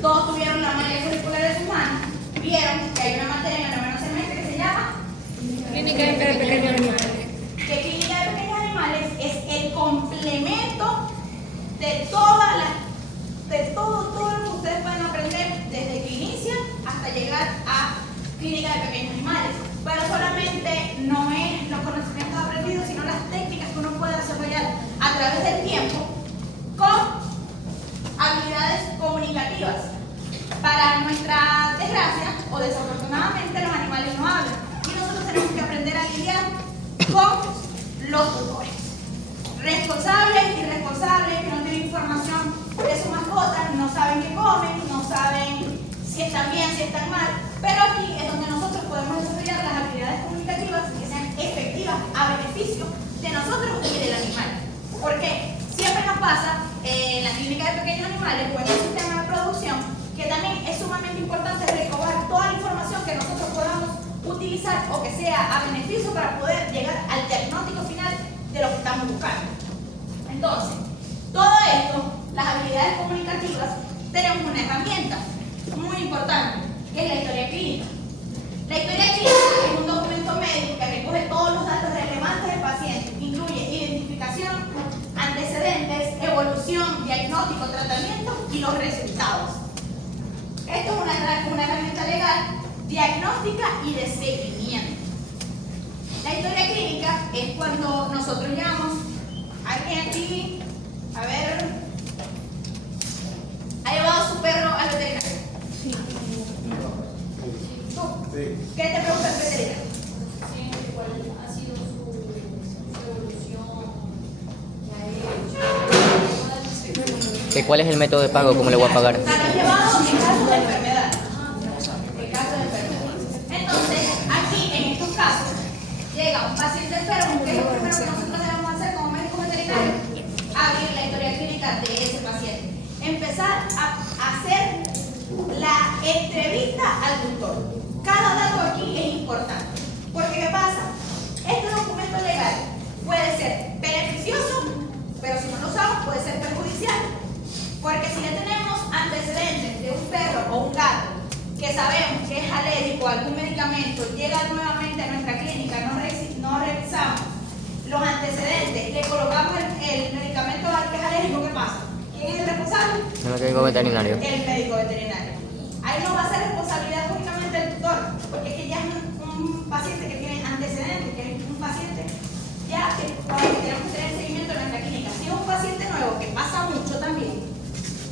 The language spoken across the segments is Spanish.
todos tuvieron la malla curricular de sus manos, vieron que hay una materia en el noveno semestre que se llama Clínica de pequeños animales. Que clínica de pequeños animales es el complemento de todo lo que ustedes pueden aprender desde que inician hasta llegar a clínica de pequeños animales. Pero solamente no es los conocimientos aprendidos, sino las técnicas que uno puede desarrollar a través del tiempo con habilidades comunicativas. Para nuestra desgracia o desafortunadamente, los animales no hablan y nosotros tenemos que aprender a lidiar con los tutores. Responsables y irresponsables que no tienen información de su mascota, no saben qué comen, no saben si están bien, si están mal, pero aquí es donde nosotros podemos desarrollar las habilidades comunicativas que sean efectivas a beneficio de nosotros y del animal. Porque siempre nos pasa en la clínica de pequeños animales o en el sistema de producción que también es sumamente importante recabar toda la información que nosotros podamos utilizar o que sea a beneficio para poder llegar al diagnóstico final de lo que estamos buscando. Entonces, todo esto, las habilidades comunicativas, tenemos una herramienta muy importante, que es la historia clínica. La historia clínica es un documento médico que recoge todos los datos relevantes del paciente, incluye identificación, antecedentes, evolución, diagnóstico, tratamiento y los resultados. Esto es una herramienta legal, diagnóstica y de seguimiento. La historia clínica es cuando nosotros llamamos a alguien aquí, a ver, ¿ha llevado su perro al veterinario? Sí. ¿Tú? Sí. ¿Qué te pregunta el veterinario? Sí, ¿cuál ha sido su evolución? ¿Qué ha hecho? ¿Cuál es el método de pago? ¿Cómo le voy a pagar? ¿Lo has llevado en caso de enfermedad? En caso de enfermedad. Entonces, aquí, en estos casos, llega un paciente enfermo, que es lo primero que nosotros debemos hacer como médicos veterinarios, abrir la historia clínica de ese paciente. Empezar a hacer la entrevista al tutor. Cada dato aquí es importante. Porque, ¿qué pasa? Este documento legal puede ser beneficioso, pero si no lo usamos puede ser perjudicial. Porque si ya tenemos antecedentes de un perro o un gato que sabemos que es alérgico a algún medicamento, llega nuevamente a nuestra clínica, no revisamos los antecedentes, le colocamos el medicamento al que es alérgico, ¿qué pasa? ¿Quién es el responsable? El médico veterinario. El médico veterinario. Ahí no va a ser responsabilidad únicamente del tutor, porque es que ya es un paciente que tiene antecedentes, que es un paciente ya que tenemos que tener seguimiento en nuestra clínica. Si es un paciente nuevo, que pasa mucho también,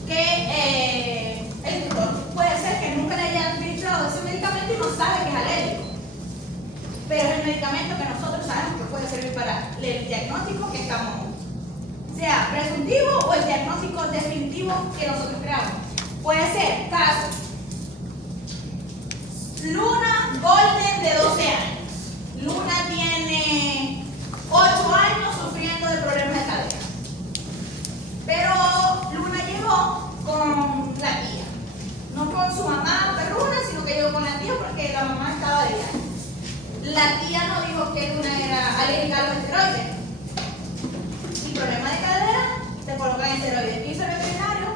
que el tutor puede ser que nunca le haya administrado ese medicamento y no sabe que es alérgico. Pero es el medicamento que nosotros sabemos que puede servir para el diagnóstico que estamos, sea presuntivo o el diagnóstico definitivo que nosotros creamos. Puede ser caso Luna Golden de 12 años. Luna tiene 8 años sufriendo de problemas de cadera. Pero Luna llegó con la tía. No con su mamá perruna, sino que llegó con la tía porque la mamá estaba de viaje. La tía no dijo que Luna era alérgica a los esteroides. Y problema de cadera, te colocan esteroides. ¿Qué hizo el veterinario?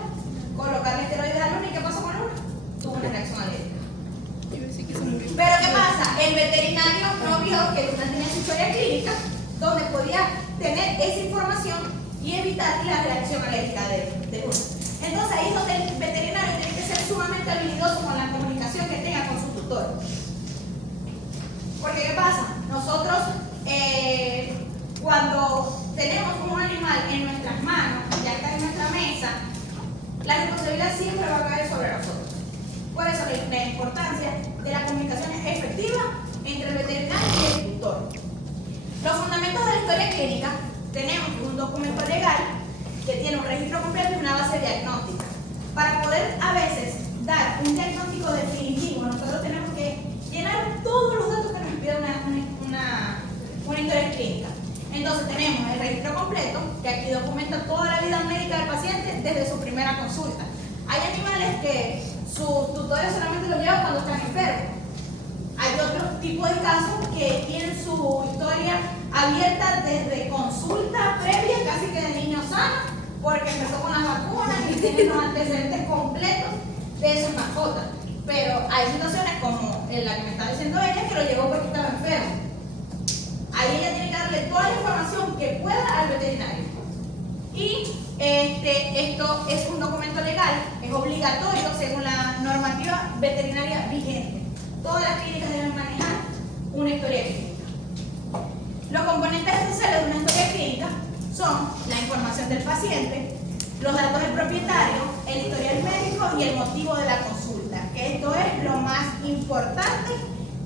Colocarle esteroides a Luna. ¿Y qué pasó con Luna? Tuvo una reacción alérgica. Pero ¿qué pasa? El veterinario no vio que Luna tenía su historia clínica, donde podía tener esa información y evitar la reacción alérgica de Luna. Entonces ahí es donde el veterinario tiene que ser sumamente habilidoso con la comunicación que tenga con su tutor. Porque ¿qué pasa? Nosotros cuando tenemos un animal en nuestras manos, ya está en nuestra mesa, la responsabilidad siempre va a caer sobre nosotros. Por eso la importancia de la comunicación efectiva entre el veterinario y el tutor. Los fundamentos de la historia clínica: tenemos un documento legal que tiene un registro completo y una base diagnóstica. Para poder a veces dar un diagnóstico definitivo, nosotros tenemos que llenar todos los datos que nos pide una historia clínica. Entonces tenemos el registro completo, que aquí documenta toda la vida médica del paciente desde su primera consulta. Hay animales que sus tutores solamente los llevan cuando están enfermos. Hay otros tipos de casos que tienen su historia abierta desde consulta previa, casi que de niño sano, porque empezó con las vacunas y tiene los antecedentes completos de esas mascotas. Pero hay situaciones como la que me está diciendo ella, que lo llevó porque estaba enfermo. Ahí ella tiene que darle toda la información que pueda al veterinario. Y esto es un documento legal, es obligatorio según la normativa veterinaria vigente. Todas las clínicas deben manejar una historia clínica. Los componentes esenciales de una historia clínica son la información del paciente, los datos del propietario, el historial médico y el motivo de la consulta. Esto es lo más importante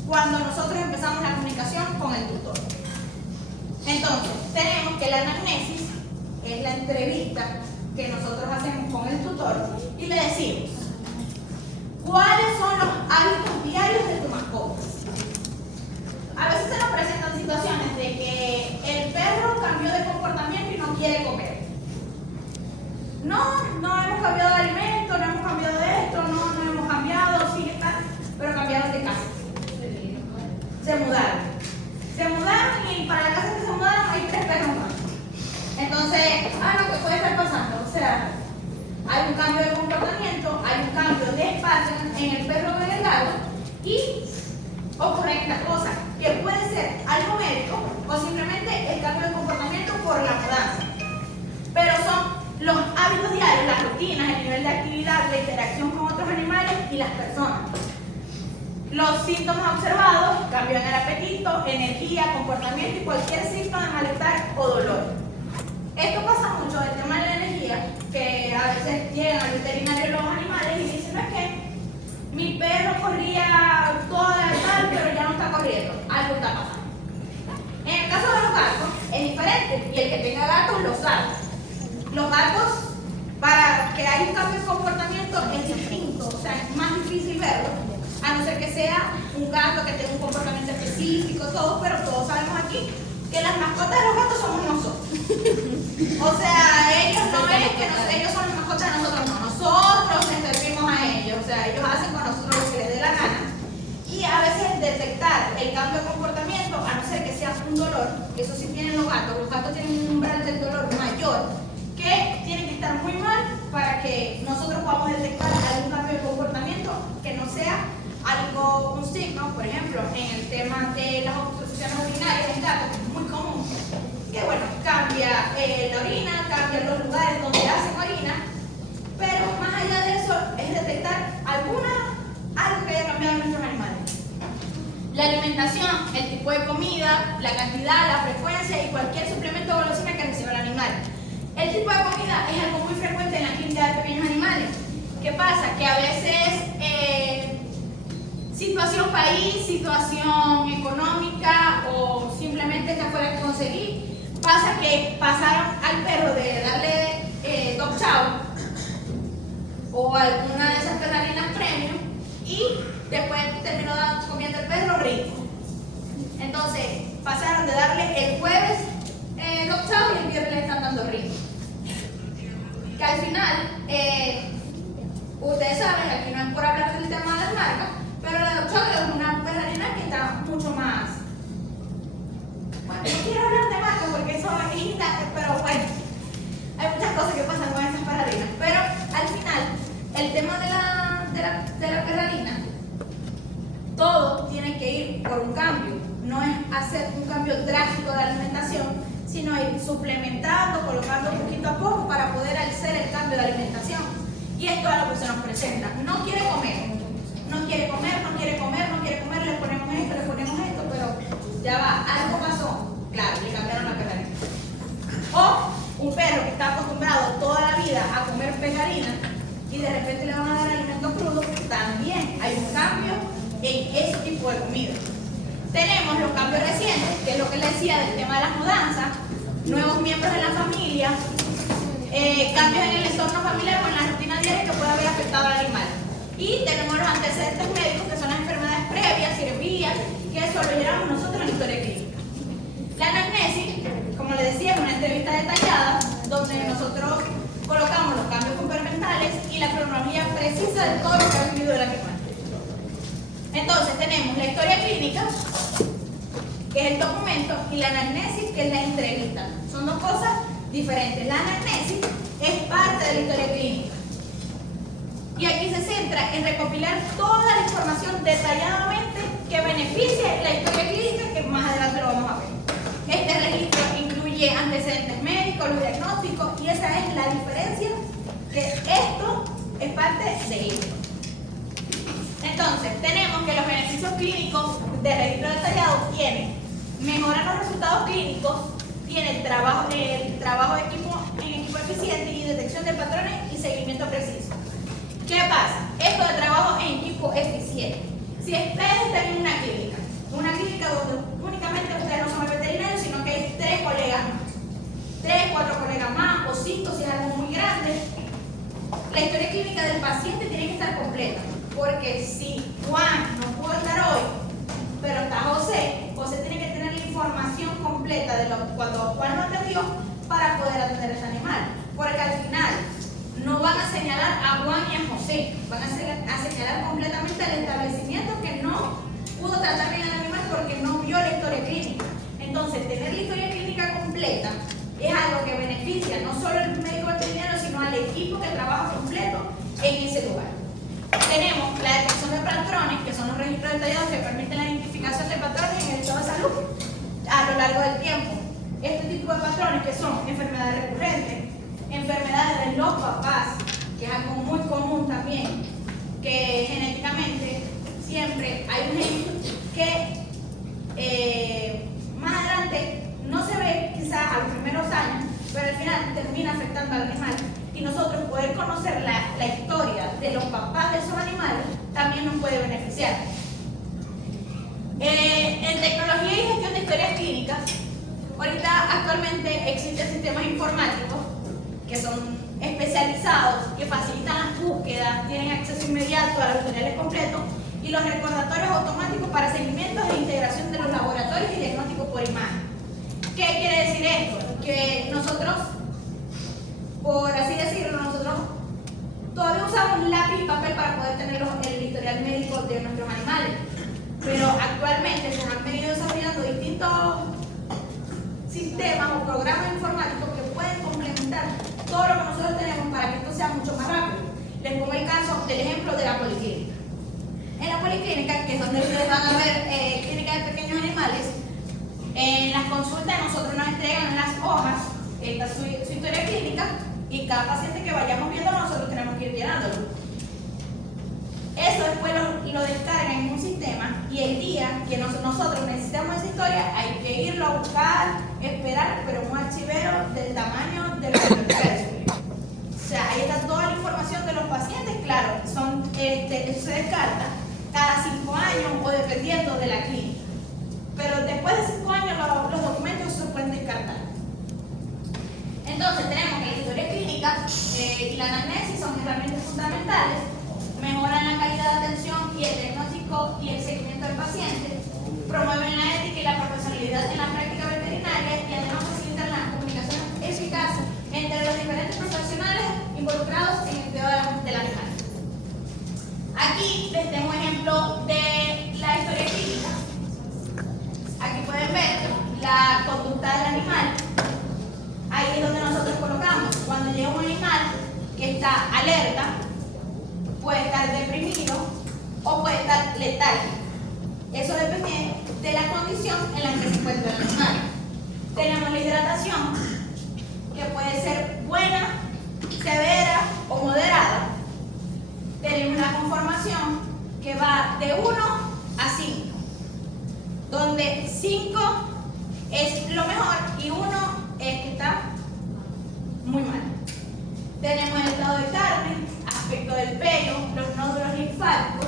cuando nosotros empezamos la comunicación con el tutor. Entonces, tenemos que la anamnesis es la entrevista que nosotros hacemos con el tutor y le decimos ¿cuáles son los hábitos diarios de tu mascota? A veces se nos presentan situaciones de que el perro cambió de comportamiento y no quiere comer. No hemos cambiado de alimento, no hemos cambiado de esto, no hemos cambiado, sigue tal, pero cambiaron de casa. Se mudaron. Se mudaron y para la casa que se mudaron hay 3 perros más. Entonces, lo que puede estar pasando, o sea, hay un cambio de comportamiento, hay un cambio de espacio en el perro del lado y ocurren estas cosas, que puede ser algo médico o simplemente el cambio de comportamiento por la mudanza. Pero son los hábitos diarios, las rutinas, el nivel de actividad, la interacción con otros animales y las personas. Los síntomas observados, cambio en el apetito, energía, comportamiento y cualquier síntoma de malestar o dolor. Esto pasa mucho, el tema de la energía, que a veces llegan al veterinario los animales y dicen, no es que mi perro corría toda la tarde, pero ya no está corriendo, algo está pasando. En el caso de los gatos, es diferente, y el que tenga gatos lo sabe. Los gatos, para que haya un cambio de comportamiento, es distinto, o sea, es más difícil verlo, a no ser que sea un gato que tenga un comportamiento específico, todo, pero todos sabemos aquí que las mascotas de los gatos somos nosotros. O sea, ellos no es que ellos son las mascotas de nosotros, no, nosotros les servimos a ellos, o sea, ellos hacen con nosotros lo que les dé la gana. Y a veces detectar el cambio de comportamiento, a no ser que sea un dolor, eso sí tienen los gatos tienen un umbral del dolor mayor, que tienen que estar muy mal para que nosotros podamos detectar algún cambio de comportamiento que no sea algo, un signo, por ejemplo, en el tema de las obstrucciones urinarias en gatos, que es muy común, que bueno, cambia la orina, cambia los lugares donde hacen orina, pero más allá de eso es detectar algo que haya cambiado en nuestros animales. La alimentación, el tipo de comida, la cantidad, la frecuencia y cualquier suplemento o golosina que reciba el animal. El tipo de comida es algo muy frecuente en la clínica de pequeños animales. ¿Qué pasa? Que a veces situación país, situación económica o simplemente esta fue la que conseguí, pasa que pasaron al perro de darle dog chow o alguna de esas perrarinas premium y después terminó comiendo el perro rico. Entonces pasaron de darle el jueves dog chow y el viernes le están dando rico. Que al final, ustedes saben, aquí no es por hablar del tema de las marcas, pero la dog chow es una perrarina que está mucho más. Bueno, no quiero hablar de marcas porque eso es instante, pero bueno, hay muchas cosas que pasan con esas perrarinas. Pero al final, el tema de la perrarina, todo tiene que ir por un cambio. No es hacer un cambio drástico de alimentación, sino ir suplementando, colocando poquito a poco para poder hacer el cambio de alimentación. Y esto es lo que se nos presenta. No quiere comer, le ponemos esto, pero ya va, algo pasó. Claro, le cambiaron la perrarina. O un perro que está acostumbrado toda la vida a comer perrarina y de repente le van a dar alimento crudo, también hay un cambio en ese tipo de comida. Tenemos los cambios recientes, que es lo que les decía del tema de las mudanzas, nuevos miembros de la familia, cambios en el entorno familiar o en la rutina diaria que puede haber afectado al animal. Y tenemos los antecedentes médicos, que son las enfermedades previas, cirugías, que eso lo llevamos nosotros en la historia clínica. La anamnesis, como les decía, es una entrevista detallada, donde nosotros colocamos los cambios comportamentales y la cronología precisa de todo lo que ha vivido el animal. Entonces tenemos la historia clínica, que es el documento, y la anamnesis, que es la entrevista. Son dos cosas diferentes. La anamnesis es parte de la historia clínica. Y aquí se centra en recopilar toda la información detalladamente que beneficie la historia clínica, que más adelante lo vamos a ver. Este registro incluye antecedentes médicos, los diagnósticos, y esa es la diferencia, que esto es parte de ello. Entonces, tenemos que los beneficios clínicos de registro detallado tienen mejorar los resultados clínicos, tiene el trabajo en equipo eficiente y detección de patrones y seguimiento preciso. ¿Qué pasa? Esto de trabajo en equipo eficiente. Si ustedes están en una clínica donde únicamente ustedes no son el veterinario, sino que hay 3 colegas más, 3, 4 colegas más, o 5 si es algo muy grande, la historia clínica del paciente tiene que estar completa. Porque si Juan no pudo estar hoy, pero está José, José tiene que tener la información completa de cuando Juan lo atendió para poder atender a ese animal. Porque al final no van a señalar a Juan y a José, van a señalar completamente el establecimiento que no pudo tratar bien al animal porque no vio la historia clínica. Entonces, tener la historia clínica completa es algo que beneficia no solo al médico veterinario, sino al equipo que trabaja completo en ese lugar. Tenemos la detección de patrones, que son los registros detallados que permiten la identificación de patrones en el estado de salud a lo largo del tiempo. Este tipo de patrones, que son enfermedades recurrentes, enfermedades de los papás, que es algo muy común también, que genéticamente siempre hay un gen que más adelante no se ve quizás a los primeros años, pero al final termina afectando al animal. Y nosotros poder conocer la historia de los papás de esos animales también nos puede beneficiar. En tecnología y gestión de historias clínicas, ahorita actualmente existen sistemas informáticos que son especializados, que facilitan las búsquedas, tienen acceso inmediato a los historiales completos y los recordatorios automáticos para seguimientos e integración de los laboratorios y diagnósticos por imagen. ¿Qué quiere decir esto? Que nosotros, por así decirlo, nosotros todavía usamos lápiz y papel para poder tener el historial médico de nuestros animales, pero actualmente se han venido desarrollando distintos sistemas o programas informáticos que pueden complementar todo lo que nosotros tenemos para que esto sea mucho más rápido. Les pongo el caso del ejemplo de la policlínica. En la policlínica, que es donde ustedes van a ver clínica de pequeños animales, en las consultas nosotros nos entregan las hojas, esta su historia clínica, y cada paciente que vayamos viendo nosotros tenemos que ir llenándolo. Eso después lo descargan en un sistema y el día que nosotros necesitamos esa historia hay que irlo a buscar, esperar, pero un archivero del tamaño del universo. O sea, ahí está toda la información de los pacientes, claro, eso se descarta cada 5 años o dependiendo de la clínica. Pero después de 5 años los documentos se pueden descartar. Entonces tenemos que la historia clínica y la anamnesis son herramientas fundamentales, mejoran la calidad de atención y el diagnóstico y el seguimiento del paciente, promueven la ética y la profesionalidad en la práctica veterinaria y además facilitan la comunicación eficaz entre los diferentes profesionales involucrados en el cuidado del animal. Aquí les tengo un ejemplo de la historia clínica. Aquí pueden ver la conducta del animal. Ahí es donde nosotros colocamos. Cuando llega un animal que está alerta, puede estar deprimido o puede estar letárgico. Eso depende de la condición en la que se encuentra el animal. Tenemos la hidratación, que puede ser buena, severa o moderada. Tenemos la conformación, que va de 1 a 5, donde 5 es lo mejor y 1 es que está muy mal. Tenemos el estado de carne, aspecto del pelo, los nódulos linfáticos.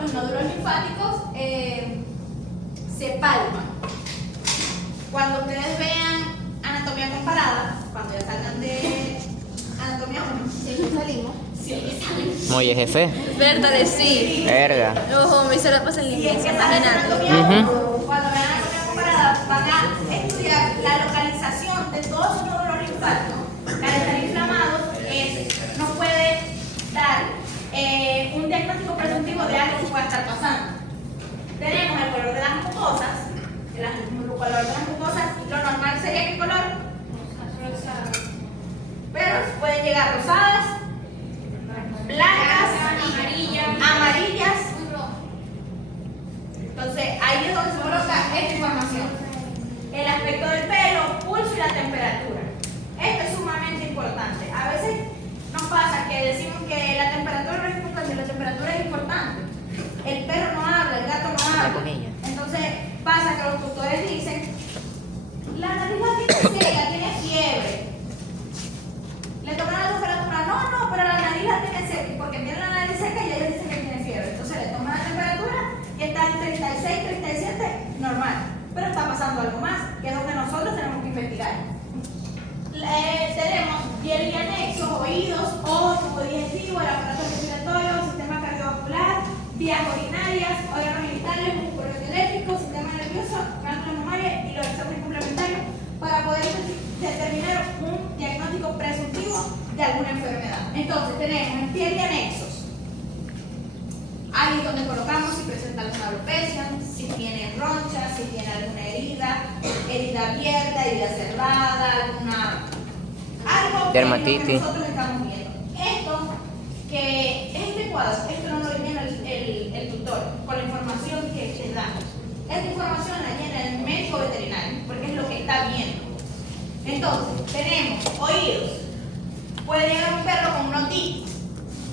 Los nódulos linfáticos se palpan. Cuando ustedes vean anatomía comparada, cuando ya salgan de anatomía 1, Sí, salimos. sí, salen. Oye, jefe. Verdad, sí. Verga. Ojo, me hizo la pasa en Si es limpieza, que salen de imagínate. anatomía 1, cuando vean anatomía comparada, van a estudiar la localización de todos sus nódulos linfáticos. Al estar inflamados, nos puede dar un diagnóstico presuntivo de algo que pueda estar pasando. Tenemos el color de las mucosas. El color de las mucosas, lo normal sería ¿qué color? Pero pueden llegar rosadas, esta información. El aspecto del pelo, pulso y la temperatura. Esto es sumamente importante. A veces nos pasa que decimos que la temperatura no es importante, la temperatura es importante. El perro no habla, el gato no habla. Entonces pasa que los tutores dicen, la nariz la tiene seca, tiene fiebre. Le toman la temperatura, no, pero la nariz la tiene seca, y porque tiene la nariz seca y ellos dicen que tiene fiebre. Entonces le toman la temperatura y está en 36, 37, normal. Pero está pasando algo más, que es lo que nosotros tenemos que investigar. Tenemos piel y anexos, oídos, ojos, tubo digestivo, el aparato respiratorio, sistema cardiovascular, vías urinarias, órganos genitales, músculo esquelético, sistema nervioso, glándula mamaria y los exámenes complementarios para poder determinar un diagnóstico presuntivo de alguna enfermedad. Entonces tenemos en piel y anexos. Ahí es donde colocamos si presenta alguna alopecia, si tiene ronchas, si tiene alguna herida abierta, herida cerrada, algo dermatitis. que nosotros estamos viendo. Esto, que este cuadro, esto no lo llena el tutor con la información que les damos. Esta información la llena el médico veterinario, porque es lo que está viendo. Entonces, tenemos oídos. Puede llegar un perro con una otitis,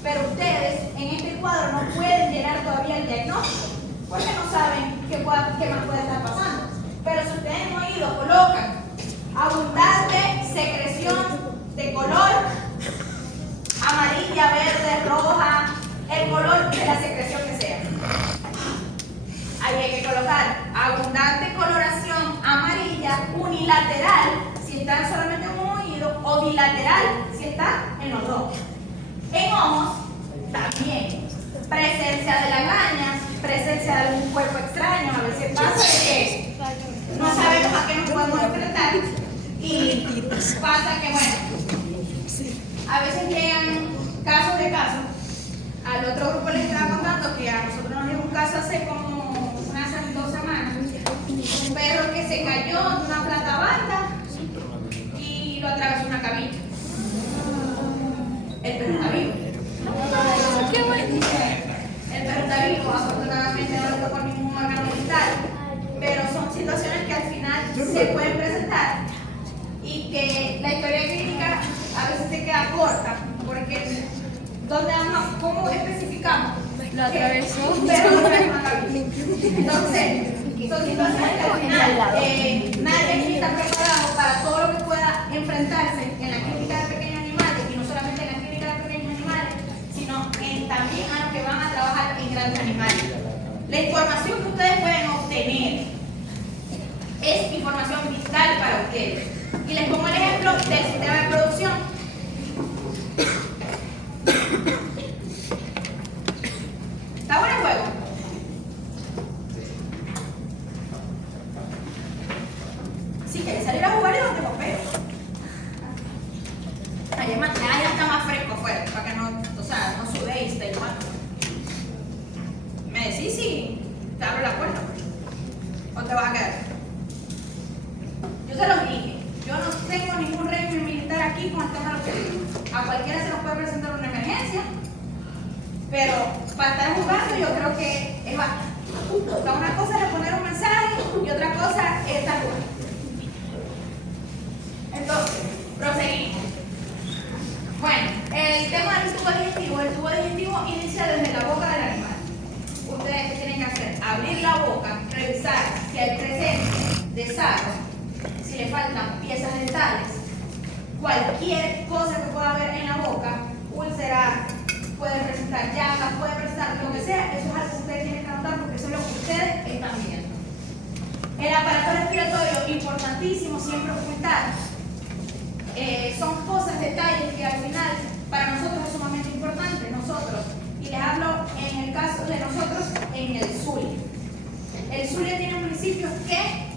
pero ustedes en este cuadro no pueden llenar todavía el diagnóstico, porque no saben qué más puede estar pasando. Pero si ustedes en oídos colocan abundante secreción de color amarilla, verde, roja, el color de la secreción que sea. Ahí hay que colocar abundante coloración amarilla unilateral si está solamente en un oído o bilateral si está en los dos. En ojos también presencia de lagañas, presencia de algún cuerpo extraño. A veces pasa que no sabemos a qué nos podemos enfrentar y pasa que, bueno, a veces llegan casos de casos. Al otro grupo les estaba contando que a nosotros nos dio un caso hace como unas 2 semanas. Un perro que se cayó de una platabanda y lo atravesó una cabilla. El perro está vivo. ¡Qué bonito! El perro está vivo, afortunadamente no le tocó ningún órgano vital, pero son situaciones que al final se pueden presentar y que la historia clínica a veces se queda corta, porque ¿cómo especificamos? Lo atravesó. Un perro no atravesó una cabilla. Entonces, son situaciones que al final nadie aquí está preparado para todo lo que pueda enfrentarse en la clínica de pequeños animales, y no solamente en la clínica de pequeños animales, sino también a los que van a trabajar en grandes animales. La información que ustedes pueden obtener es información vital para ustedes. Y les pongo el ejemplo del sistema de producción. ¿Está bueno el juego? Si quieres salir a jugar, yo no tengo pelo. Allá está más fresco afuera, para que no sudéis, está igual. Me decís si te abro la puerta o te vas a quedar. Yo se los dije, yo no tengo ningún régimen militar aquí con el tema de los peligros. A cualquiera se nos puede presentar una emergencia, pero para estar jugando yo creo que es bastante. Una cosa es poner un mensaje y otra cosa es estar jugando. Entonces, proseguimos. Bueno, el tema del tubo digestivo. El tubo digestivo inicia desde la boca del animal. Ustedes, ¿qué tienen que hacer? Abrir la boca, revisar si hay presencia de sarro, si le faltan piezas dentales, cualquier cosa que pueda haber en la boca, úlcera, puede presentar llagas, puede presentar lo que sea. Eso es algo que ustedes tienen que anotar porque eso es lo que ustedes están viendo. El aparato respiratorio, importantísimo siempre ocultar. Son cosas, detalles que al final para nosotros es sumamente importante. Nosotros, y les hablo en el caso de nosotros en el Zulia. El Zulia tiene municipios que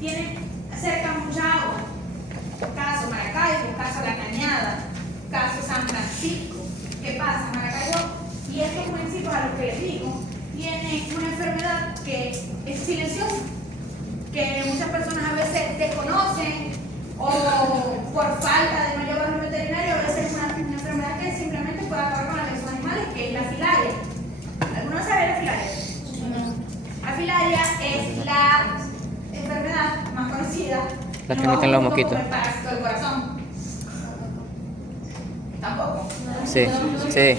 tienen cerca mucha agua. Caso Maracaibo, caso La Cañada, caso San Francisco. ¿Qué pasa? Maracaibo y estos municipios a los que les digo tienen una enfermedad que es silenciosa, que muchas personas a veces desconocen o por falta de no llevarlo al veterinario. A veces es una enfermedad que simplemente puede acabar con la vida de los animales, que es la filaria. ¿Alguno sabe la filaria? La filaria es la Las no que meten los junto mosquitos. con el parásito del corazón. Tampoco. Sí, sí.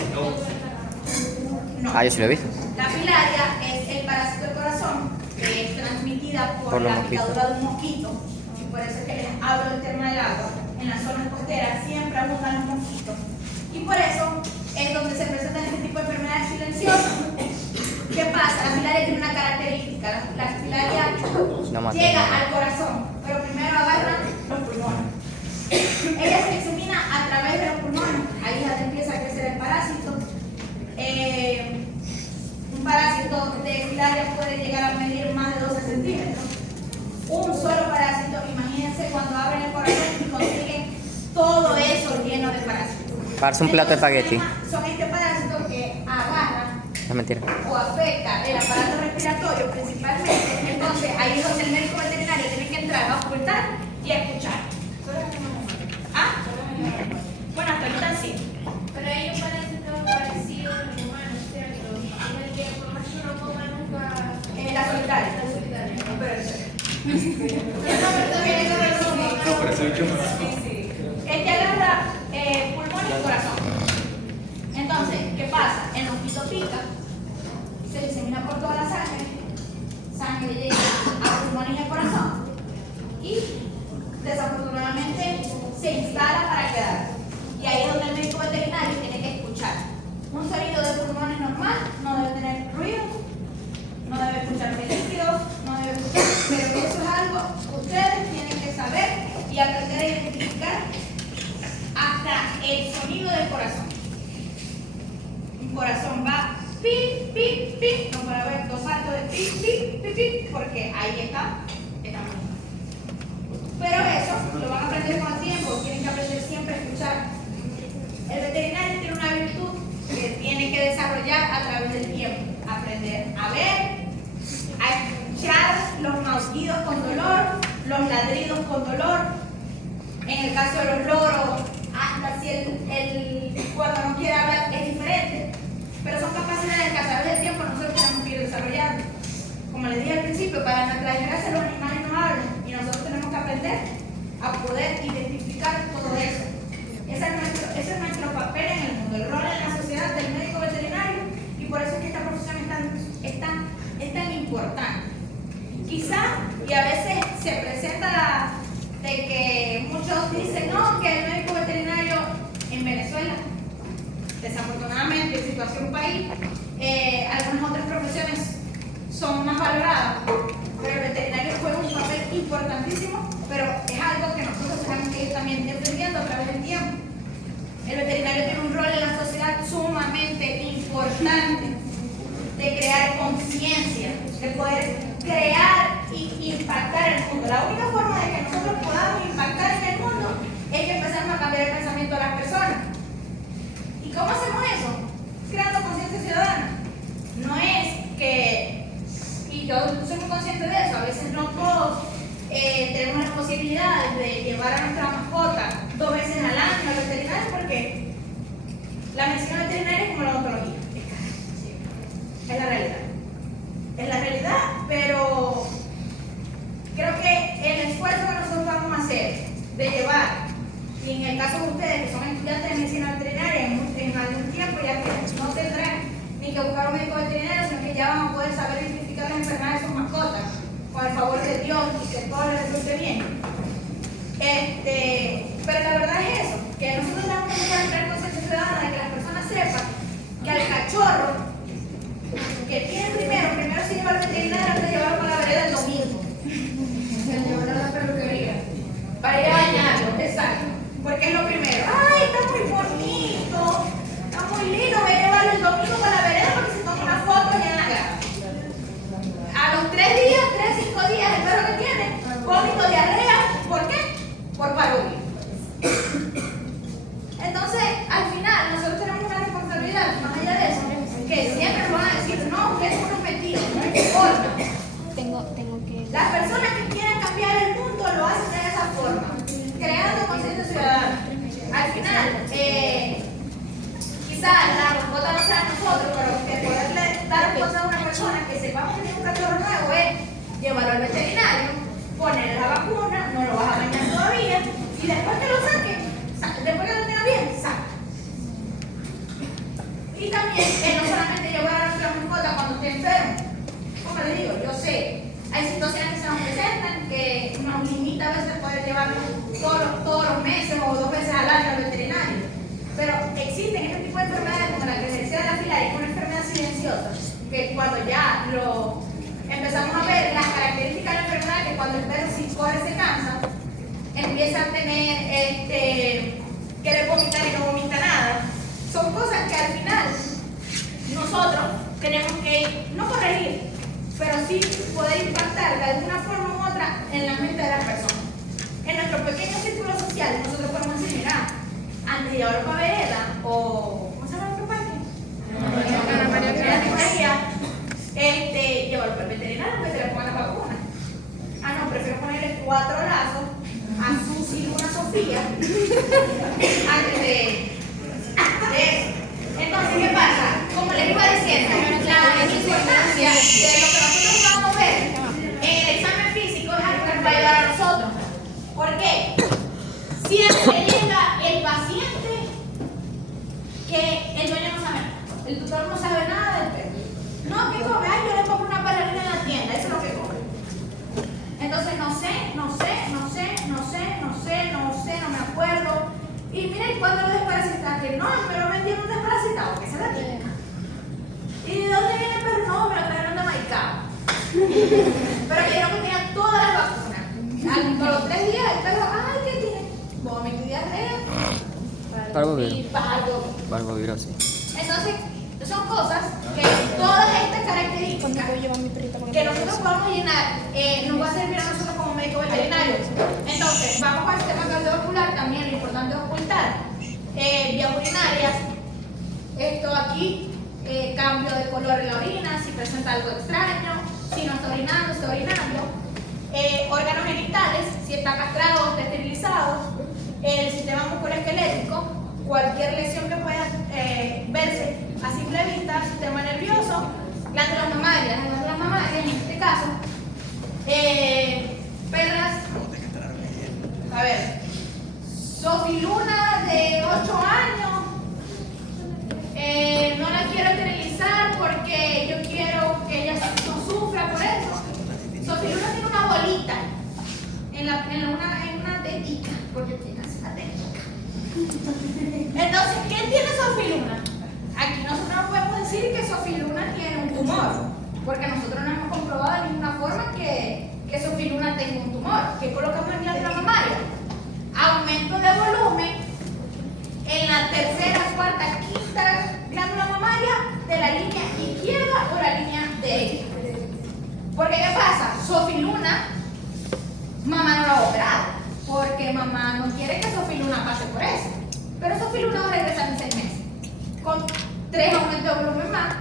No. Ah, yo sí lo he visto. La filaria es el parásito del corazón que es transmitida por Por los la mosquitos. picadura de un mosquito. Y por eso es que les hablo del tema del agua. En las zonas costeras siempre abundan los mosquitos. Y por eso es donde se presentan este tipo de enfermedades silenciosas. ¿Qué pasa? La filaria tiene una característica. La filaria No mata. llega al corazón, pero primero agarra los pulmones. Ella se disemina a través de los pulmones. Ahí ya empieza a crecer el parásito. Un parásito de filaria puede llegar a medir más de 12 centímetros. Un solo parásito, imagínense cuando abren el corazón y consiguen todo eso lleno de parásitos. Parece un plato de espagueti. Son este parásito que agarra Es mentira. o afecta el aparato respiratorio principalmente. Entonces ahí es donde el médico veterinario tiene que entrar a ocultar y a escuchar. ¿Ah? Bueno, hasta ahorita sí. Pero hay un parásito parecido en los humanos, ¿cierto? Es el que por más que uno coma nunca... La solitaria. La solitaria. Pero eso. El que agarra pulmón y corazón. Entonces, ¿qué pasa? El mosquito pica, se disemina por toda la sangre llega a pulmones y al corazón y desafortunadamente se instala para quedar. Y ahí es donde el médico veterinario tiene que escuchar. Un sonido de pulmones normal no debe tener ruido, no debe escuchar líquidos, no debe escuchar, pero eso es algo que ustedes tienen que saber y aprender a identificar hasta el sonido del corazón. Un corazón va pi, pi, pi, no para ver dos saltos de pi, pi, pi, pi, porque ahí está bonito. Pero eso lo van a aprender con el tiempo, tienen que aprender siempre a escuchar. El veterinario tiene una virtud que tiene que desarrollar a través del tiempo. Aprender a ver, a escuchar los maullidos con dolor, los ladridos con dolor. En el caso de los loros, hasta si cuando no quiere hablar es diferente. Pero son capacidades que a través del tiempo nosotros tenemos que ir desarrollando. Como les dije al principio, para nuestra desgracia los animales no hablan y nosotros tenemos que aprender a poder identificar todo eso. Ese es nuestro papel en el mundo, el rol en la sociedad del médico veterinario, y por eso es que esta profesión es tan importante. Quizá, y a veces se presenta de que muchos dicen, no, que el médico veterinario en Venezuela, desafortunadamente, en situación país, algunas otras profesiones son más valoradas, pero el veterinario juega un papel importantísimo, pero es algo que nosotros tenemos que ir también defendiendo a través del tiempo. El veterinario tiene un rol en la sociedad sumamente importante de crear conciencia, de poder crear y impactar el mundo. La única forma de que nosotros podamos impactar en el mundo es que empecemos a cambiar el pensamiento de las personas. ¿Y cómo hacemos eso? Creando conciencia ciudadana. No es que, y yo soy muy consciente de eso, a veces no todos tenemos las posibilidades de llevar a nuestra mascota 2 veces al año al veterinario, porque la medicina veterinaria es como la odontología, es cara, es la realidad. Es la realidad, pero creo que el esfuerzo que nosotros vamos a hacer de llevar, y en el caso de ustedes que son estudiantes de medicina veterinaria, en algún tiempo ya que no tendrán ni que buscar un médico veterinario, sino que ya van a poder saber identificar las enfermedades de sus mascotas, con el favor de Dios y que todo les resulte bien. Pero la verdad es eso, que nosotros tenemos que traer conciencia ciudadana de que las personas sepan que al cachorro que tiene primero se lleva al veterinario antes de llevarlo para la vereda el domingo. Se llevarlo a la peluquería para ir a bañarlo, exacto, porque es lo primero. ¡Ay, está muy bonito! Está muy lindo, voy a llevarlo el domingo para la vereda porque se toma una foto allá en la grada. A los 3 días, 5 días, el perro que tiene, vómito, diarrea. ¿Por qué? Por parodia. Entonces, al final, nosotros tenemos una responsabilidad, más allá de eso, que siempre nos van a decir, no, ustedes son unos metidos, no importa. Tengo que... Las personas que quieren cambiar el mundo lo hacen de esa forma, creando conciencia ciudadana. Al final, quizás la mascota no sea nosotros, pero que poderle dar un consejo a una persona que sepamos que tiene un cachorro nuevo es llevarlo al veterinario, ponerle la vacuna, no lo vas a después que lo saquen, después que lo tenga bien, saca. Y también no solamente llevar a nuestra mascota cuando esté enfermo. Como les digo, yo sé, hay situaciones que se nos presentan que nos limita a veces poder llevarlo todos los meses o 2 veces al año al veterinario. Pero existen este tipo de enfermedades como la que se decía de la filariasis, una enfermedad silenciosa, que cuando ya lo empezamos a ver las características de la enfermedad, que cuando el perro si corre se cansa, empieza a tener querer vomitar y no vomita nada. Son cosas que al final nosotros tenemos que no corregir, pero sí poder impactar de alguna forma u otra en la mente de las personas. En nuestro pequeño círculo social, nosotros podemos decir, mira, antes de llevarlo para vereda, o ¿cómo se llama nuestro parque? Llevarlo para el veterinario que se le ponga la vacuna. Ah, no, prefiero ponerle 4 lazos a Susi y una Sofía antes de eso. Entonces, ¿qué pasa? Como les iba diciendo, la importancia de lo que nosotros vamos a ver en el examen físico es algo que nos va a ayudar a nosotros. ¿Por qué? Siempre llega el paciente que el dueño no sabe nada, el tutor no sabe nada del perro. No, ¿qué come? Ay, yo le compro una perrerina en la tienda, eso es lo que come. Entonces, no me acuerdo. Y miren, cuando lo desparasitaste, no, pero vendieron un desparasitado, que se la tiene. ¿Y de dónde viene el perro? No, me lo trajeron de Maicao. Pero me dijeron que tenía todas las vacunas. A los 3 días el perro, ay, ¿qué tiene? Vómito y diarrea. Parvovirosis. Entonces, son cosas que todas estas características que nosotros podamos llenar nos va a servir a nosotros como médicos veterinarios. Entonces, vamos al sistema cardiovascular, también lo importante es ocultar. Vías urinarias, esto aquí, cambio de color en la orina, si presenta algo extraño, si no está orinando, está orinando. Órganos genitales, si está castrado o está esterilizado. El sistema musculoesquelético, cualquier lesión que pueda verse a simple vista, sistema nervioso, glándulas mamarias, las glándulas mamarias en este caso, perras, a ver, Sofi Luna de 8 años, no la quiero esterilizar porque yo quiero que ella no sufra por eso. Sofi Luna tiene una bolita en una tetica, porque tiene una tetica. Entonces, ¿qué tiene Sofi Luna? Aquí nosotros no podemos decir que Sofi Luna tiene un tumor, porque nosotros no hemos comprobado de ninguna forma que Sofi Luna tenga un tumor. ¿Qué colocamos en glándula mamaria? Aumento de volumen en la tercera, cuarta, quinta glándula mamaria de la línea izquierda o la línea derecha. Porque ¿qué pasa? Sofi Luna, mamá no la ha operado, porque mamá no quiere que Sofi Luna pase por eso. Pero Sofi Luna va a regresar en 6 meses, con 3 aumentos de volumen más,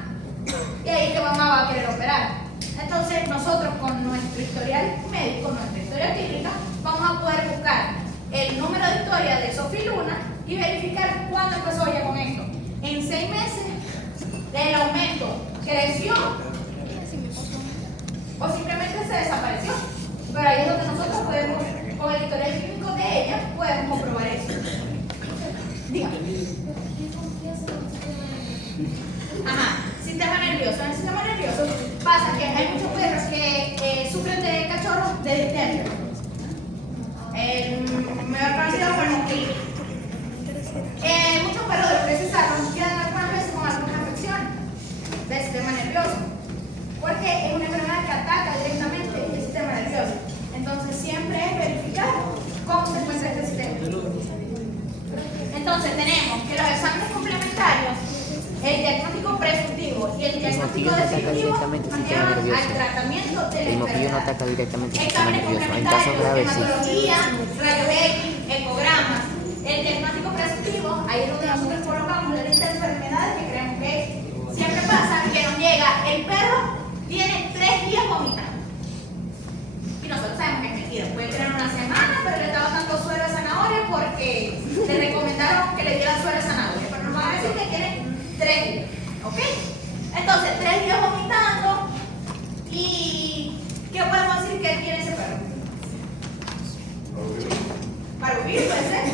y ahí que mamá va a querer operar. Entonces, nosotros con nuestro historial médico, nuestra historia clínica, vamos a poder buscar el número de historia de Sofi Luna y verificar cuándo empezó ella con esto. En 6 meses, el aumento creció o simplemente se desapareció. Pero ahí es donde nosotros podemos, con el historial clínico de ella, podemos comprobar eso. Dígame. Ajá, sistema nervioso. En el sistema nervioso pasa que hay muchos perros que sufren de cachorros de difteria. Mejor conocido como el mosquito. Muchos perros de los que se salvan quedan algunas veces con algunas afecciones del sistema nervioso, porque es una enfermedad que ataca directamente el sistema nervioso. Entonces siempre es verificar cómo se encuentra este sistema. Entonces tenemos que los exámenes complementarios, el diagnóstico presuntivo y el diagnóstico definitivo nos llevan al tratamiento de la El mosquillo no ataca directamente el sistema nervioso. En casos graves, sí. hematología, rayos X, ecogramas. El diagnóstico presuntivo, ahí es donde nosotros colocamos la lista de enfermedades que creemos que siempre pasa, que nos llega, el perro tiene 3 días vomitando. Y nosotros sabemos que es mentira, puede tener una semana, pero le estaba dando suero de zanahoria porque le recomendaron que le diera suero de zanahoria. Pero nos van a decir que tiene 3 días, ¿ok? Entonces, 3 días vomitando. ¿Y qué podemos decir que tiene ese perro? Parvovirus, puede ser.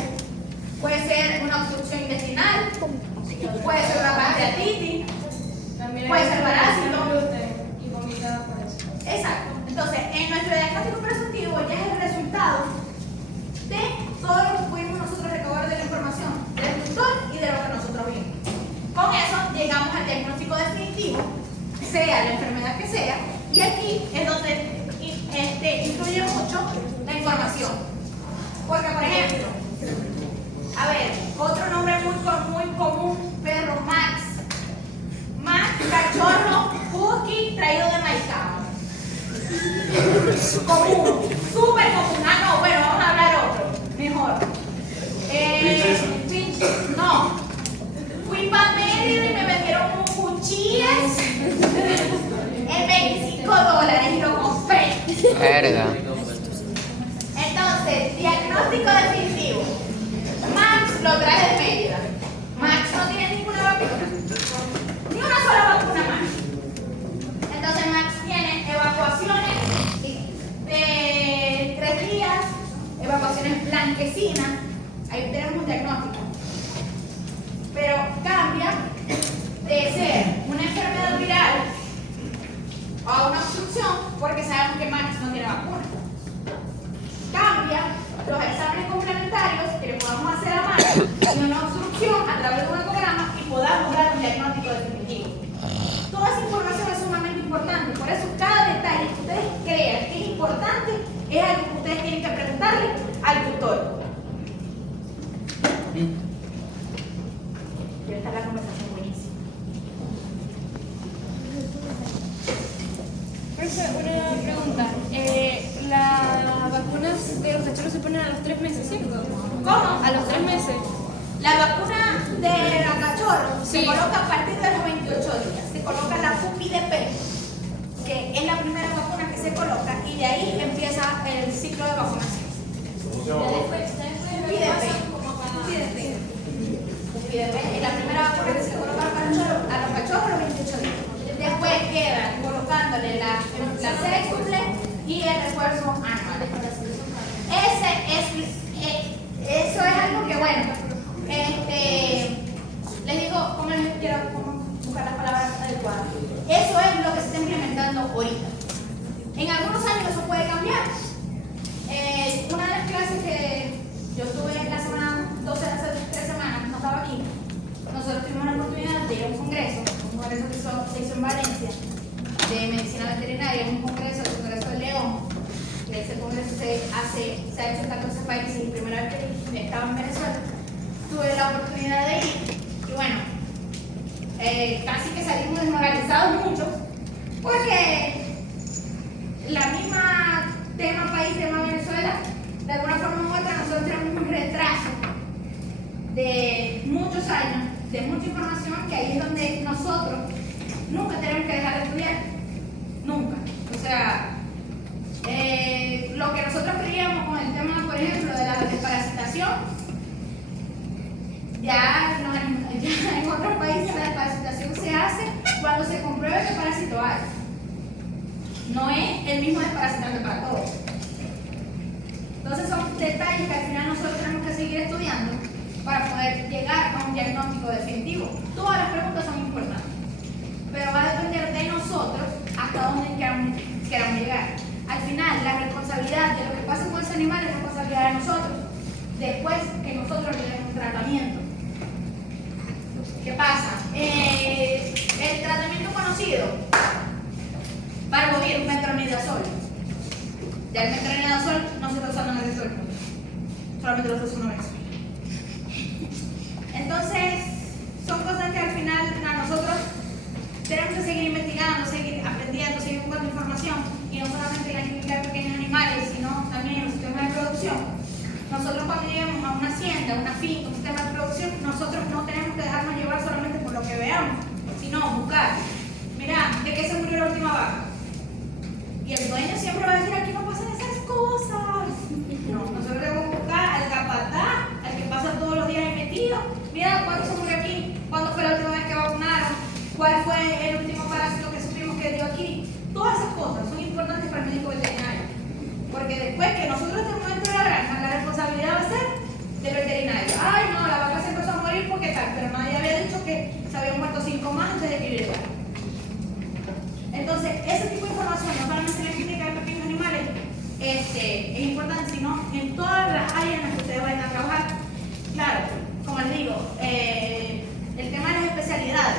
sea la enfermedad que sea, y aquí es donde influye mucho la información. Porque, por ejemplo, a ver, otro nombre muy común, perro, Max. Max, cachorro, husky, traído de Maicao. Común, súper común. Ah, no, bueno, vamos a hablar otro, mejor. No. Fui para Mérida y me metieron un cuchillas en $25 y lo compré. Verga. Entonces, diagnóstico definitivo. Max lo traje de Mérida. Max no tiene ninguna vacuna. Ni una sola vacuna más. Entonces Max tiene evacuaciones de 3 días, evacuaciones blanquecinas. Ahí tenemos un diagnóstico. Pero cambia de ser una enfermedad viral a una obstrucción porque sabemos que Max no tiene vacuna. Cambia los exámenes complementarios que le podamos hacer a Max y una obstrucción a través de un ecograma y podamos dar un diagnóstico definitivo. Toda esa información es sumamente importante, por eso cada detalle que ustedes crean que es importante es algo que ustedes tienen que preguntarle al tutor. Y esta es la conversación buenísima. Profe, una pregunta. Las vacunas de los cachorros se ponen a los 3 meses, ¿cierto? ¿Cómo? A los 3 meses. La vacuna de la cachorro se Sí. coloca a partir de los 28 días. Se coloca la PUPIDP, que es la primera vacuna que se coloca, y de ahí empieza el ciclo de vacunación. PUPIDP es la primera vacuna que se coloca a los cachorros a los 28 días. Después quedan colocándole la sextuple y el refuerzo anual. Eso es algo que, bueno, les digo, ¿cómo les quiero buscar las palabras adecuadas? Eso es lo que se está implementando ahorita. En algunos años eso puede cambiar. Una de las clases que yo tuve la semana, hace 3 semanas, no estaba aquí, nosotros tuvimos la oportunidad de ir a un congreso que se hizo en Valencia, de medicina veterinaria, un congreso, el Congreso de León, que ese congreso se ha hecho en 14 países y primera vez que estaba en Venezuela, tuve la oportunidad de ir y bueno, casi que salimos desmoralizados muchos, porque la misma tema país, tema Venezuela, de alguna forma u otra nosotros tenemos un retraso de muchos años, de mucha información, que ahí es donde nosotros nunca tenemos que dejar de estudiar, nunca. O sea, lo que nosotros creíamos con el tema, por ejemplo, de la desparasitación, ya en otros países la desparasitación se hace cuando se compruebe qué parásito hay. No es el mismo desparasitante para todos. Entonces son detalles que al final nosotros tenemos que seguir estudiando para poder llegar a un diagnóstico definitivo. Todas las preguntas son importantes, pero va a depender de nosotros hasta dónde queramos llegar. Al final, la responsabilidad de lo que pasa con ese animal es responsabilidad de nosotros, después que nosotros le demos un tratamiento. ¿Qué pasa? El tratamiento conocido para el COVID, metronidazol. Ya el metronidazol no se está usando en el resto del mundo, solamente lo está usando en Venezuela. Entonces, son cosas que al final a nosotros tenemos que seguir investigando, seguir aprendiendo, seguir buscando información, y no solamente en la clínica de pequeños animales, sino también en los sistemas de producción. Nosotros cuando lleguemos a una hacienda, una finca, un sistema de producción, nosotros no tenemos que dejarnos llevar solamente por lo que veamos, sino buscar. Mira, ¿de qué se murió la última vaca? Y el dueño siempre va a decir, aquí no pasan esas cosas. No, nosotros debemos buscar al capataz, al que pasa todos los días ahí metido. Mira, ¿cuándo se murió aquí? ¿Cuándo fue la última vez que vacunaron? ¿Cuál fue el último parásito que supimos que dio aquí? Todas esas cosas son importantes para el médico veterinario. Porque después que nosotros estemos dentro de la granja, la responsabilidad va a ser del veterinario. Ay, no, la vaca se empezó a morir porque tal, pero nadie había dicho que se habían muerto 5 más antes de que yo llegara. Entonces, ese tipo de información, no solamente en la clínica de pequeños animales, es importante, sino en todas las áreas en las que ustedes vayan a trabajar. Claro, como les digo, el tema de las especialidades,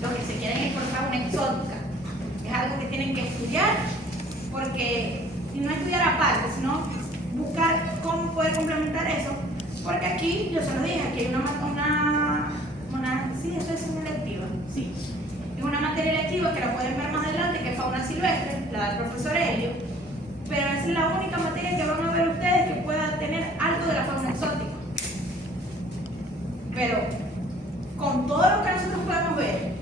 los que se quieren ir por una exótica, porque y no estudiar aparte, sino buscar cómo poder complementar eso, porque aquí, yo se lo dije, aquí hay sí, eso es una electiva, sí, es una materia electiva que la pueden ver más adelante, que es fauna silvestre, la del profesor Helio, pero es la única materia que van a ver ustedes que pueda tener algo de la fauna exótica. Pero con todo lo que nosotros podemos ver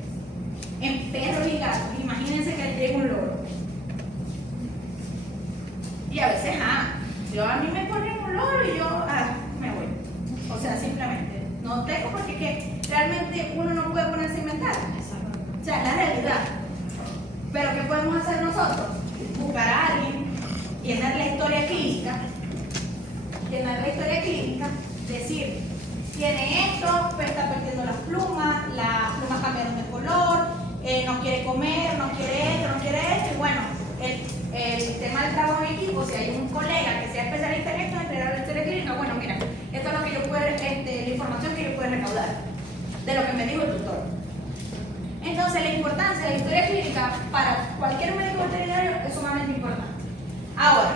en perros y gatos, imagínense que llega un loro. Y a veces, a mí me ponen un loro y yo me voy. O sea, simplemente no tengo porque que realmente uno no puede ponerse a inventar. O sea, es la realidad. Pero ¿qué podemos hacer nosotros? Buscar a alguien, llenar la historia clínica, decir, tiene esto, pero está perdiendo las plumas cambiaron de color, no quiere comer, no quiere esto, y bueno, el tema del trabajo en equipo, si hay un colega que sea especialista en esto, entregar la historia clínica, bueno, mira, esto es lo que yo puedo, la información que yo puedo recaudar, de lo que me dijo el tutor. Entonces, la importancia de la historia clínica para cualquier médico veterinario es sumamente importante. Ahora,